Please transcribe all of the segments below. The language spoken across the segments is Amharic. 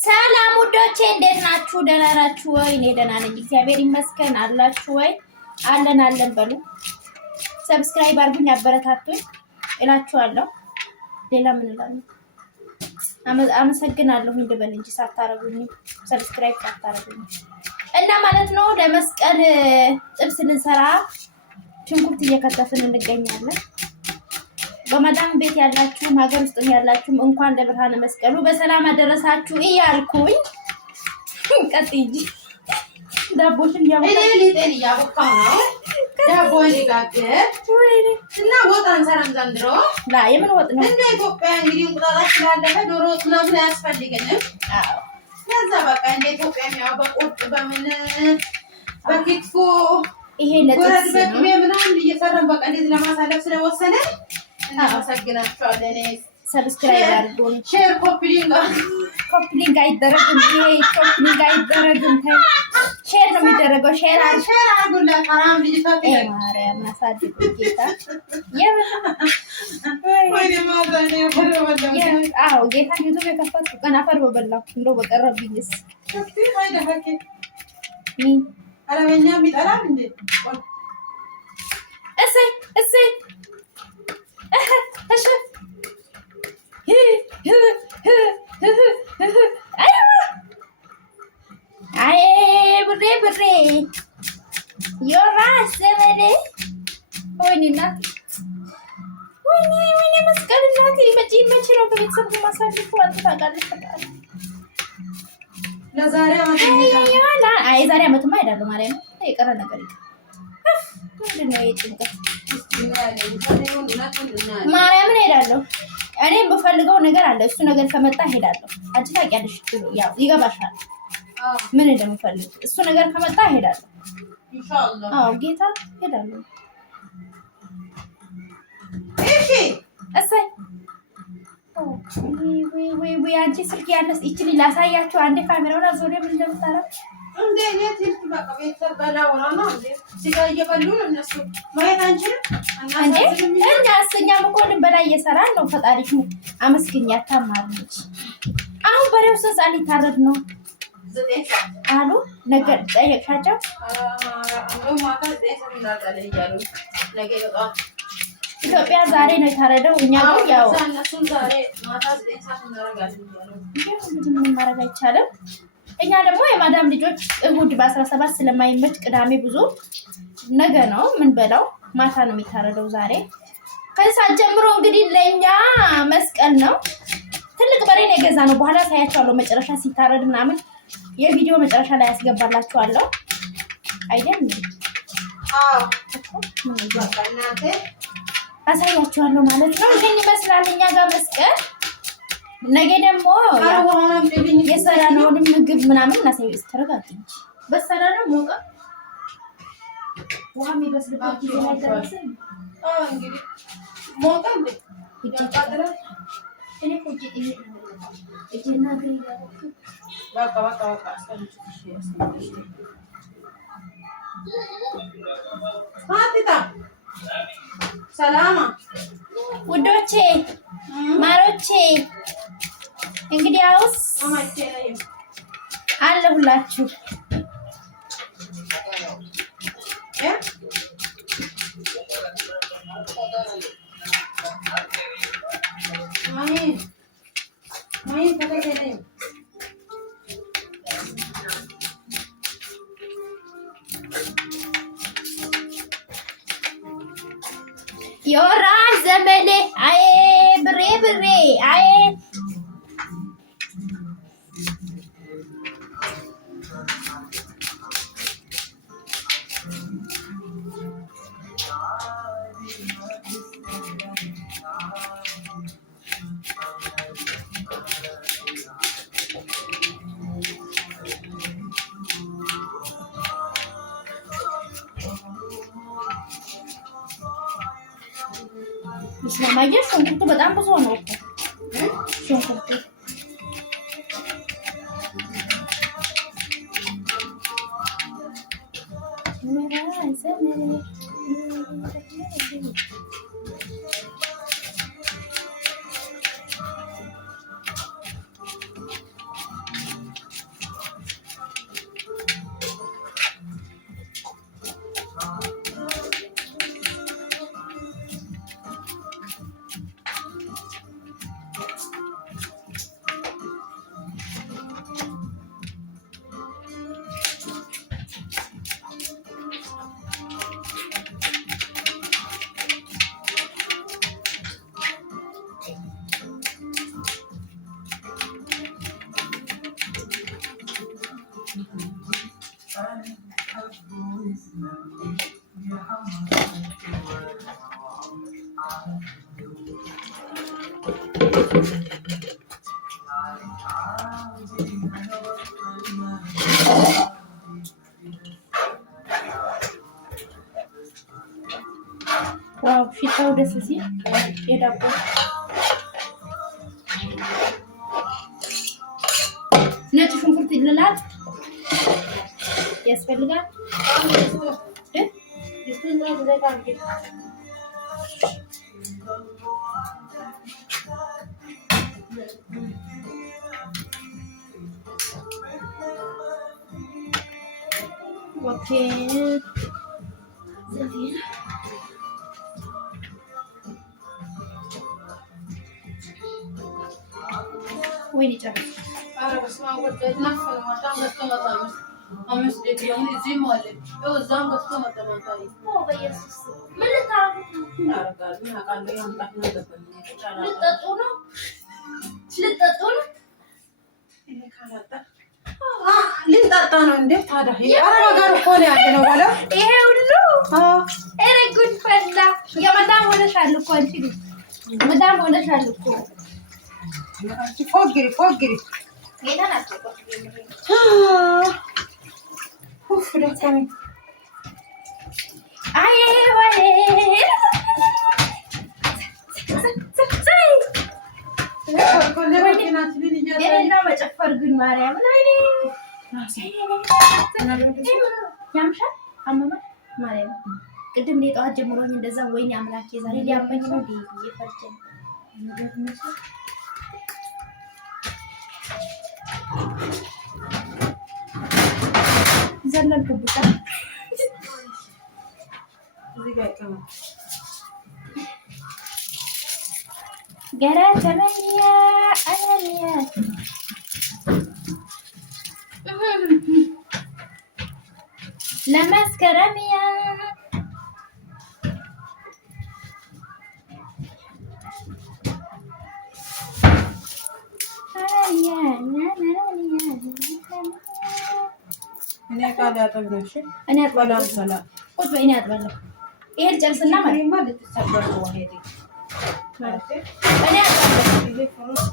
ሰላም ውዶቼ እንዴት ናችሁ? ደህና ናችሁ ወይ? እኔ ደህና ነኝ፣ እግዚአብሔር ይመስገን። አላችሁ ወይ? አለን በሉ። ሰብስክራይብ አድርጉኝ፣ አበረታቱኝ እላችኋለሁ። ሌላ ምን እላለሁ? አመሰግናለሁ እንድበል እንጂ ሳታረጉኝ፣ ሰብስክራይብ ሳታረጉኝ እና ማለት ነው። ለመስቀል ጥብስ ልንሰራ ሽንኩርት እየከተፍን እንገኛለን። በመዳም ቤት ያላችሁም ሀገር ውስጥ ያላችሁም እንኳን ለብርሃነ መስቀሉ በሰላም አደረሳችሁ እያልኩኝ ቀጥይ እንጂ ዳቦሽን እያቦካሁ ነው። ዳቦ ሊጋገር እና ወጥ አንሰራም ዘንድሮ። የምን ወጥ ነው? እንደ ኢትዮጵያ እንግዲህ እንቁላላችን ስላለፈ ዶሮ ወጥ ምናምን አያስፈልግንም። ከዛ በቃ እንደ ኢትዮጵያ ያው በቁርጥ በምን በኪትፎ ይሄ ለጥብስ በቅቤ ምናምን እየሰራን በቃ እንደዚህ ለማሳለፍ ስለወሰነ እናመሰግናችኋለን። ሰብስክራይብ አድርጉን። ሼር ኮፒሊንግ አይደረግም። ይሄ ኮፒሊንግ አይደረግም። ሼር ነው የሚደረገው። ሼር አድርጉላት። አራም ልጅቷ ማርያም አሳድጉ ጌታ ጌታ ዩቱብ የከፈትኩ ቀን አፈር በበላሁ እንደው በቀረብኝስ አረበኛ የሚጠላም እንዴ? እሰይ እሰይ አይ ብሬ የራስ ዘመዴ ወይኔ እናት ወይኔ መስቀል እናቴ መቼ ነው በቤተሰብ ማሳልፉ አጥታቃለች። ለዛሬ ዛሬ አመትማ ሄዳለሁ ማለት ነው። የቀረ ነገር ምንድን ነው የጭንቀት ማርያምን ሄዳለሁ። እኔ የምፈልገው ነገር አለ። እሱ ነገር ከመጣ ሄዳለሁ። አንቺ ታውቂያለሽ፣ ያው ይገባሻል ምን እንደምፈልግ። እሱ ነገር ከመጣ ሄዳለሁ ኢንሻአላህ። አዎ ጌታ ሄዳለሁ። እሺ እሰይ ወይ አንቺ ስልክ ያለስ ይችል ላሳያችሁ። አንዴ ካሜራውን አዞሬ ምን እንደምታረግ እንዴ ኔት ስልክ በቃ ቤተሰብ በላውራ ነው እንዴ ሲጋ እየበሉ ነው እነሱ ማየት አንችልም። እኛም እኮ ልንበላ እየሰራን ነው። ፈጣሪሽ አመስግኛት ታማርነች። አሁን በሬው ስንት ሰዓት ሊታረድ ነው አሉ ነገር ጠየቅሻቸው? ኢትዮጵያ ዛሬ ነው የታረደው። እኛ ግን ያው ምን ማድረግ አይቻልም። እኛ ደግሞ የማዳም ልጆች እሁድ በ17 ስለማይመች ቅዳሜ ብዙ ነገ ነው ምን በላው ማታ ነው የሚታረደው። ዛሬ ከሰዓት ጀምሮ እንግዲህ ለኛ መስቀል ነው። ትልቅ በሬ ነው የገዛ ነው። በኋላ ሳያቸዋለሁ መጨረሻ ሲታረድ ምናምን የቪዲዮ መጨረሻ ላይ ያስገባላችኋለሁ አይደል? አሳያችኋለሁ ማለት ነው። ይሄን ይመስላል እኛ ጋር መስቀል። ነገ ደግሞ የሰራነውን ምግብ ምናምን እናሳይ። ተረጋግጥ እንጂ በሰራነው ሞቀ ውሃ የሚበስልበት ጊዜ ላይ ደረስን። እንግዲህ ሞቀ እንዴ ይጣጣላ እኔ ቆጭ ይሄ እጄና ግሬ በቃ አስቀምጪ አጥታ ሰላም ውዶቼ ማሮቼ እንግዲህ አውስ አለሁላችሁ። የወራሽ ዘመዴ አይ ብሬ አይ ስለማየሽ ሽንኩርቱ በጣም ብዙ ነው እኮ ሽንኩርቱ ዋው ሽታው ደስ ሲል የዳቦ ነጭ ሽንኩርት ይልላል ያስፈልጋል ኦኬ ወይኔ ጨርስ ኧረ በስመ አብ ወልድ ናፈቀኝ ማታም ገዝቶ መጣ አምስት ደቂቃ አሁን እዚህም አለ እዛም ገዝቶ መጣ ማታ በኢየሱስ ምን ልታረጉት ነው? ምን አውቃለሁ ያምጣት ነው ገባኝ ልጠጡ ነው ይሄ ካላጣ ልንጠጣ ነው እንዴ ታዲያ ኧረ ነገር እኮ ነው ያለነው በለው ይሄ ሁሉ ኧረ ጉድ ፈላ የመዳም ሆነሻል እኮ አንቺ መዳም ሆነሻል እኮ አንቺ ፎግሪ ጌታን አትቆጥ ኡፍ ደከመኝ አይ ወይ የሌለው መጨፈር ግን ማርያም ያምሻል አመመሽ ማርያም ቅድም ጠዋት ጀምሮኝ እንደዛ ወይኔ አምላኬ ዛሬ ሊያመኝ ነው እየፈርጀ ዘለልኩብሻ እዚህ ጋር ይቀመጥ ገረተመኛ አያልያ ለመስከረምያ እኔ ቃል ያጠብነው እሺ እኔ አጥባለሁ ሰላም ቁጭ በይ እኔ አጥባለሁ ይሄ ልጨርስና ማለትማ ልትሰበር ነው ወሄዴ እኔ አጥባለሁ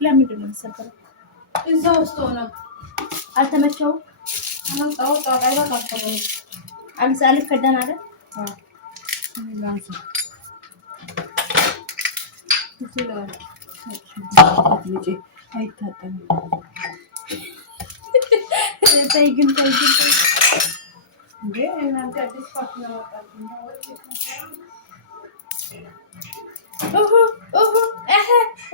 ለምንድን ነው የምትሰበረው እዛ ውስጥ ሆነ አልተመቸውም አመጣው ጣጣይ ባካፈለ አምሳሌ ከደና አይደል ላንቺ ይችላል ልጅ አይታጠም ተይ ግን እንዴ እናንተ አዲስ ፋት ነው ወጣችሁ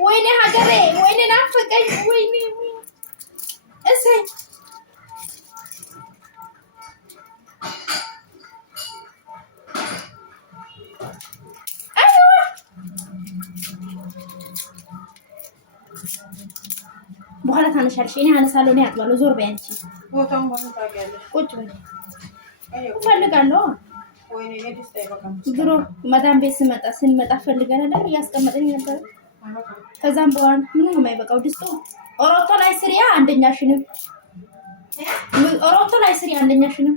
ወይኔ ሀገሬ ወይኔ ናፈቀኝ ወይኔ እሰይ በኋላ ታነሻለሽ እኔ አነሳለሁ እኔ አጥባለሁ ዞር በይ አንቺ ቦታውን ሆነ ታውቂያለሽ ቁጭ በይ እፈልጋለሁ ወይኔ ደስታ ይበቃም ድሮ መዳም ቤት ስንመጣ ፈልገን አይደል እያስቀመጠኝ ነበር ከዛም በኋላ ምንም ነው የማይበቃው ድስቱ ኦሮቶ ላይ ስሪያ አንደኛሽንም ኦሮቶ ላይ ስሪ አንደኛሽንም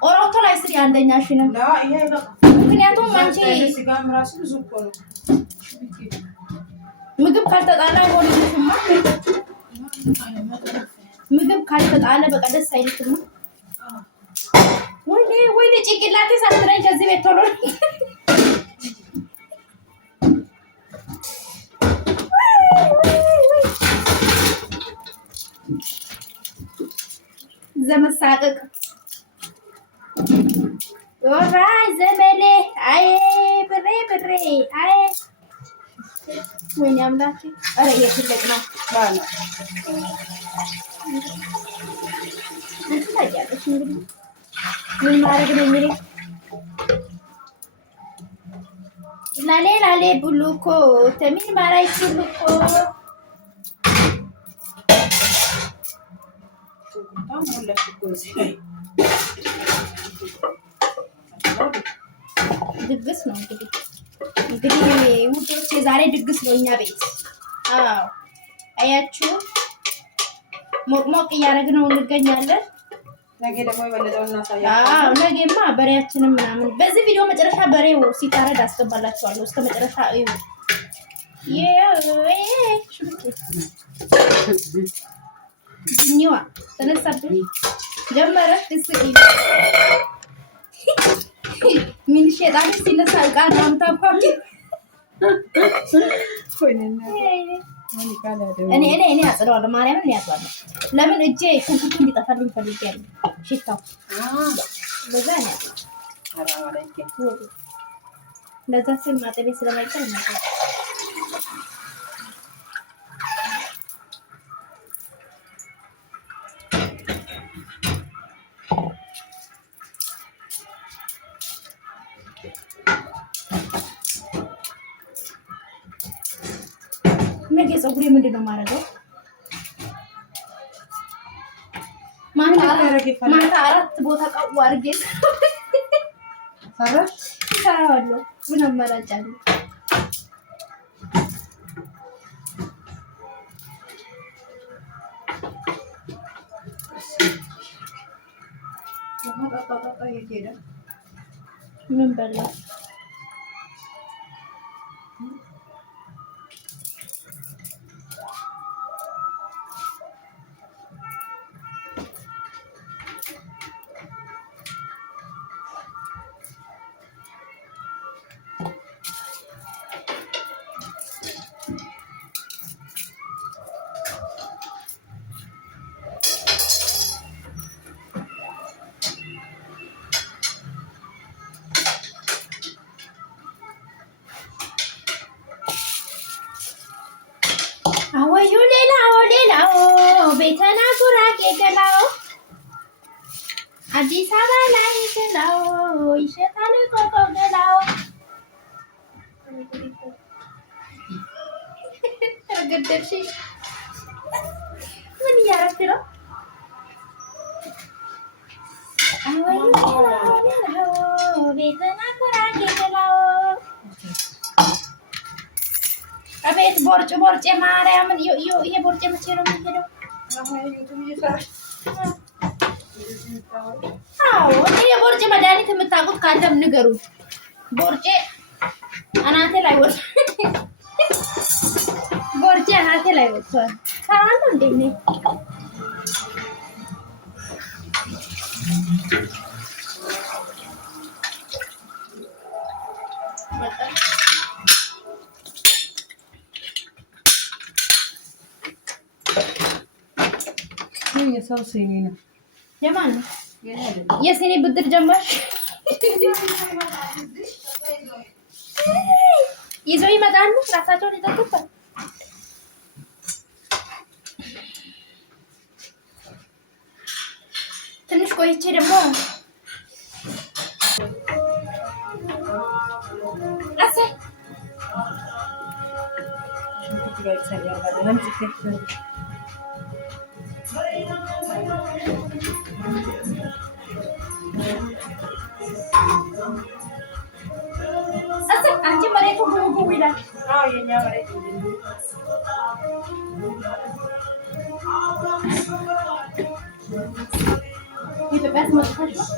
ኦሮቶ ላይ ስሪ አንደኛሽንም ላ ይሄ ይበቃ ምክንያቱም አንቺ ስጋም ራሱ ብዙ እኮ ነው ምግብ ካልተጣለ አይሆንልሽማ ምግብ ካልተጣለ በቃ ደስ አይልሽም ወይኔ ጭንቅላቴ ሳትረኝ ከዚህ ቤት ቶሎ ዘመሳቀቅ ወራይ ዘመሌ አይ ብሬ አይ ወይኔ አምላኬ ኧረ የትልቅ ነው ባላ ታያለሽ እንግዲህ ምን ማድረግ ነው እንግዲህ ላሌ ቡሉኮ ተሚን ማራይ ቡሉኮ ታሙላሽ እኮ እዚህ ድግስ ነው እንግዲህ ውዶቼ ዛሬ ድግስ ነው እኛ ቤት አዎ አያችሁ ሞቅ እያደረግነው እንገኛለን። ነገ ደግሞ የበለጠውን እናሳያለን። ነገማ በሬያችንን ምናምን በዚህ ቪዲዮ መጨረሻ በሬው ሲታረድ አስገባላችኋለሁ። እስከ መጨረሻ እዩ። ኒዋ ተነሳብኝ ጀመረ እስኪ ምን ሸጣን ሲነሳ ቃና አምታፋቂ እኔ አጽደዋለሁ። ማርያምን እኔ አጽደዋለሁ። ለምን እጄ ኩኩቱ እንዲጠፋልኝ ፈልጌያለሁ። ሽታው ለዛ ነው ለዛ ሲል ማጠቤ ስለማይቀር ነው። ነገ ፀጉሬ ምንድን ነው የማደርገው? ማታ 4 ቦታ ቀው አድርጌ ሰራዋለሁ። ምን አማራጭ አለ? ምን በላ አወዩ ሌላው ቤተና ጉራጌ ገላው አዲስ አበባ ላይ ገላው ይሸታል ቆቆ ገላው ገደልሽ ምን እያደረግሽ ነው? አወዩ ሌላው ቤተና ጉራጌ ገላው አቤት ቦርጭ ማርያምን ይሄ ቦርጭ መቼ ነው የሚሄደው? አዎ ይሄ ቦርጭ መድኃኒት የምታውቁት ካለም ንገሩ። ቦርጭ አናቴ ላይ ወጥቷል። ቦርጭ አናቴ ላይ ወጥቷል። ታራንተ እንዴት ነኝ? የሰው ሲኒ ነው። የማን ነው? የሲኒ ብድር ጀመርሽ? ይዘው ይመጣሉ። ራሳቸውን ይጠጡበት። ትንሽ ቆይቼ ደግሞ አንቺ መሬቱ ጉቡ ይላል። አዎ የኛ መሬት ኢትዮጵያ ስመጥፋሽ ነው።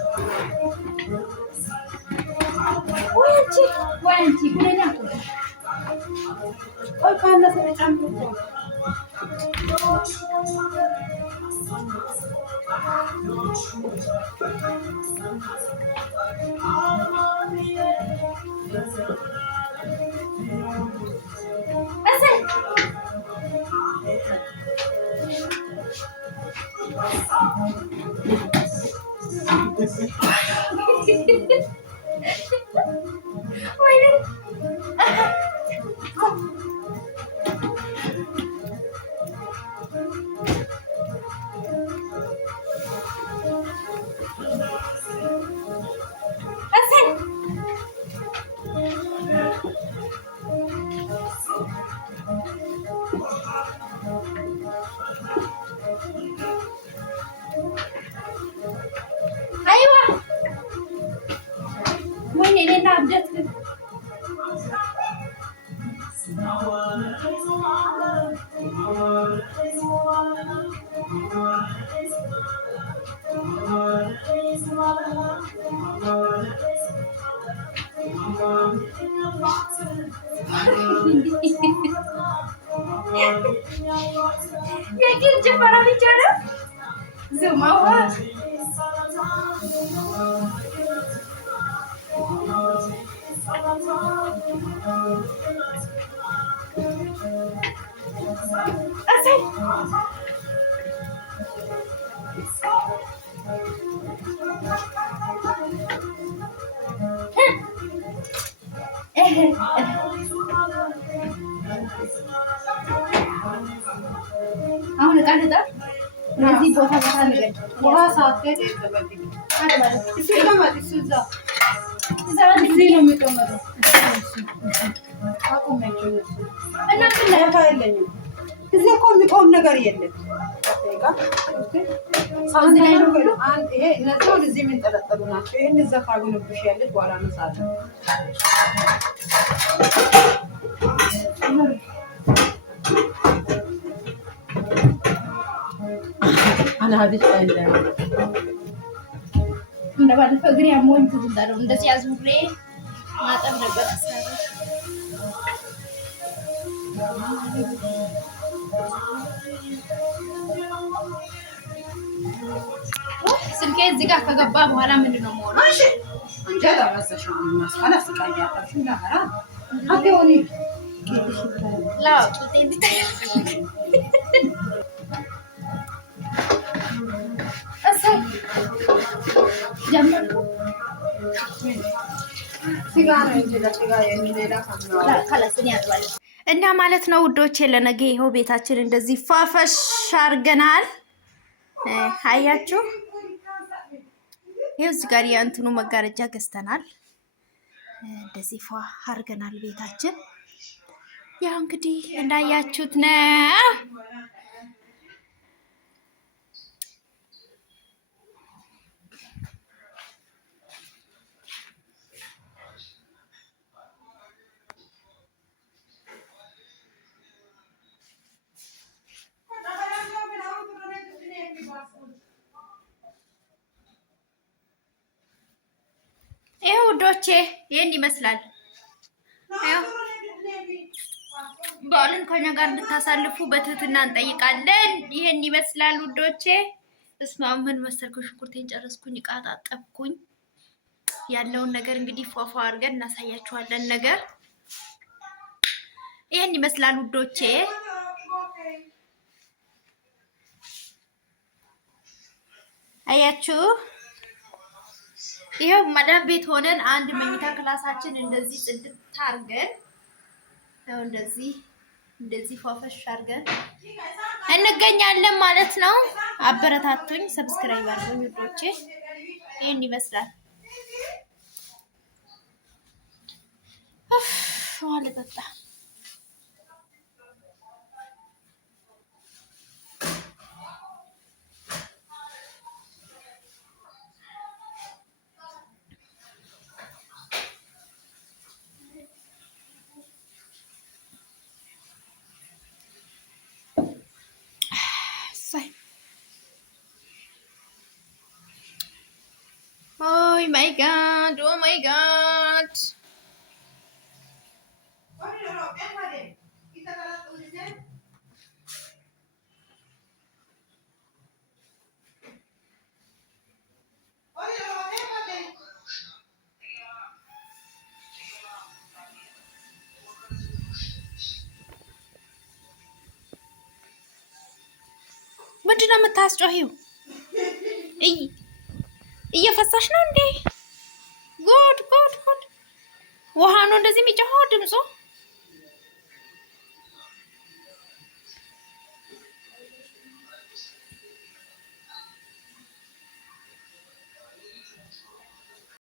ወይ አንቺ ጉለኛ ቆይ ካለፈ ጨምሮ የግል ጭፈራ ብቻ ነው ዝማዋ አሁን ቃልታ እዚህ ቦታ ነገር ውሃ ሳትሄድ ተበልኝ ማለት ሲቀመጥ እዛ እዚህ ነው የሚቀመጠው። አቁመችው እና ቦታ የለኝም። እዚህ እኮ የሚቆም ነገር የለም። ይሄ እነዚህ እዚህ የሚንጠለጠሉ ናቸው። ይህን እዛ ካሉንብሽ ያለች በኋላ መሳለ አና ሀዲስ አይለ እንደባለፈው እግሬ አሞኝ ትዝዳለው እንደዚህ አዙሬ ማጠብ ነበር አሳብ ስልኬ እዚህ ጋር ከገባ በኋላ ምንድነው የምሆነው? እሺ እንጀራ ረሰሽው ማስካላ ስቃያታሽ እንዳራ አቴውኒ ላው ጡቴ ቢታይ ጀመርኩ እና ማለት ነው ውዶቼ። ለነገ ይኸው ቤታችን እንደዚህ ፋፈሽ አድርገናል። አያችሁ፣ ይኸው እዚህ ጋር የእንትኑ መጋረጃ ገዝተናል። እንደዚህ ፋ አድርገናል ቤታችን። ያው እንግዲህ እንዳያችሁት ነው። ይሄው ውዶቼ ይሄን ይመስላል። ይሄው በዓልን ከኛ ጋር እንድታሳልፉ በትህትና እንጠይቃለን። ይሄን ይመስላል ውዶቼ። እስማ ምን መሰልኩ፣ ሽንኩርቴን ጨረስኩኝ፣ ዕቃ አጣጠብኩኝ። ያለውን ነገር እንግዲህ ፏፏ አድርገን እናሳያችኋለን ነገር። ይሄን ይመስላል ውዶቼ። አያችሁ፣ ይሄው ማዳም ቤት ሆነን አንድ መኝታ ክላሳችን እንደዚህ ጽድት አድርገን ነው እንደዚህ ፏፈሽ አድርገን እንገኛለን ማለት ነው። አበረታቱኝ፣ ሰብስክራይብ አድርጉኝ ውዶቼ። ይሄን ይመስላል። ዋለ በቃ Oh my god, oh my god. ምንድነው የምታስጮሂው? እየፈሳሽ ነው እንዴ? ጉድ ጉድ ጉድ! ውሃ ነው እንደዚህ የሚጮኸው ድምፁ።